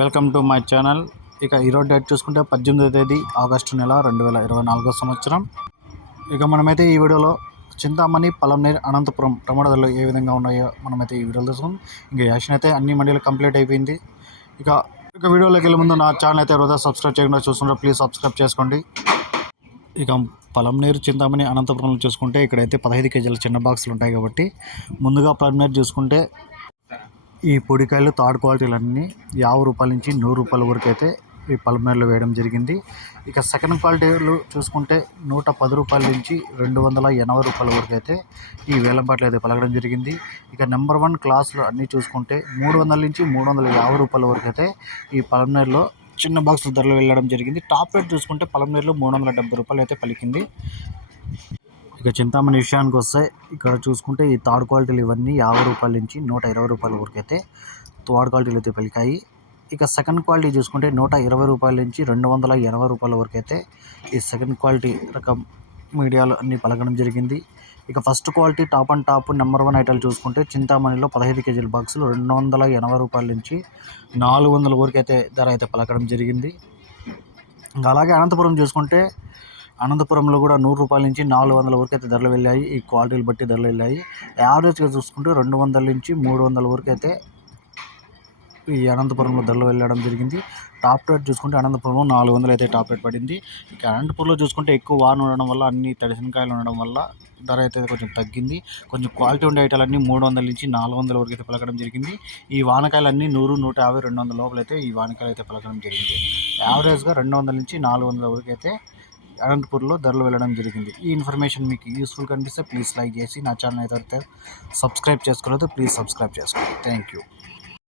Welcome to my channel. ఇక ఈరోజు date చూసుకుంటే పద్దెనిమిదో తేదీ ఆగస్టు నెల రెండు వేల ఇరవై నాలుగో సంవత్సరం. ఇక మనమైతే ఈ వీడియోలో చింతామణి పలంనీర్ అనంతపురం టమాటా ధరలు ఏ విధంగా ఉన్నాయో మనమైతే ఈ వీడియోలో చూసుకుందాం. ఇంకా యాక్షన్ అయితే అన్ని మండీలు కంప్లీట్ అయిపోయింది. ఇక ఇక వీడియోలోకి వెళ్ళే ముందు నా ఛానల్ అయితే రోజా సబ్స్క్రైబ్ చేయకుండా చూస్తుంటే ప్లీజ్ సబ్స్క్రైబ్ చేసుకోండి. ఇక పలంనీరు చింతామణి అనంతపురంలో చూసుకుంటే ఇక్కడైతే పదహైదు కేజీల చిన్న బాక్సులు ఉంటాయి కాబట్టి ముందుగా పలంనీరు చూసుకుంటే ఈ పొడికాయలు థర్డ్ క్వాలిటీలన్నీ యాభై రూపాయల నుంచి నూరు రూపాయల వరకు అయితే ఈ పల్మేర్లో వేయడం జరిగింది. ఇక సెకండ్ క్వాలిటీలు చూసుకుంటే నూట పది రూపాయల నుంచి రెండు వందల ఎనభై రూపాయల వరకు అయితే ఈ వేలంపాట్లు అయితే పలకడం జరిగింది. ఇక నెంబర్ వన్ క్లాసులు అన్నీ చూసుకుంటే మూడు వందల నుంచి మూడు వందల యాభై రూపాయల వరకు అయితే ఈ పల్మేర్లో చిన్న బాక్సుల ధరలు వెళ్ళడం జరిగింది. టాప్ రేట్ చూసుకుంటే పల్మేర్లో మూడు వందల డెబ్బై రూపాయలు అయితే పలికింది. ఇక చింతామణి విషయానికి వస్తే ఇక్కడ చూసుకుంటే ఈ థర్డ్ క్వాలిటీలు ఇవన్నీ యాభై రూపాయల నుంచి నూట ఇరవై రూపాయల వరకు అయితే థర్డ్ క్వాలిటీలు అయితే పలికాయి ఇక సెకండ్ క్వాలిటీ చూసుకుంటే నూట ఇరవై రూపాయల నుంచి రెండు వందల ఎనభై రూపాయల వరకు అయితే ఈ సెకండ్ క్వాలిటీ రకం మీడియాలో అన్ని పలకడం జరిగింది. ఇక first quality top and top number one ఐటాలు చూసుకుంటే చింతామణిలో పదహైదు కేజీల బాక్సులు రెండు వందల ఎనభై రూపాయల నుంచి నాలుగు వందల వరకు అయితే ధర అయితే పలకడం జరిగింది. ఇంకా అలాగే అనంతపురం చూసుకుంటే అనంతపురంలో కూడా నూరు రూపాయల నుంచి నాలుగు వందల వరకు అయితే ధరలు వెళ్ళాయి. ఈ క్వాలిటీలు బట్టి ధరలు వెళ్ళాయి. యావరేజ్గా చూసుకుంటే రెండు వందల నుంచి మూడు వందల వరకు అయితే ఈ అనంతపురంలో ధరలు వెళ్ళడం జరిగింది. టాప్ రేట్ చూసుకుంటే అనంతపురంలో నాలుగు వందలు అయితే టాప్ రేట్ పడింది. ఇక అనంతపురంలో చూసుకుంటే ఎక్కువ వాన ఉండడం వల్ల అన్ని తడిసినకాయలు ఉండడం వల్ల ధర అయితే కొంచెం తగ్గింది. కొంచెం క్వాలిటీ ఉండే ఐటాలన్నీ మూడు వందల నుంచి నాలుగు వందల వరకు అయితే పలకడం జరిగింది. ఈ వానకాయలన్నీ నూరు నూట యాభై రెండు వందల లోపల అయితే ఈ వానకాయలు అయితే పలకడం జరిగింది. యావరేజ్గా రెండు వందల నుంచి నాలుగు వందల వరకు అయితే అనంతపూర్లో ధరలు వెళ్ళడం జరిగింది. ఈ ఇన్ఫర్మేషన్ మీకు యూస్ఫుల్ కనిపిస్తే ప్లీజ్ లైక్ చేసి నా ఛానల్ అయితే సబ్స్క్రైబ్ చేసుకోలేదు ప్లీజ్ సబ్స్క్రైబ్ చేసుకోండి. Thank you.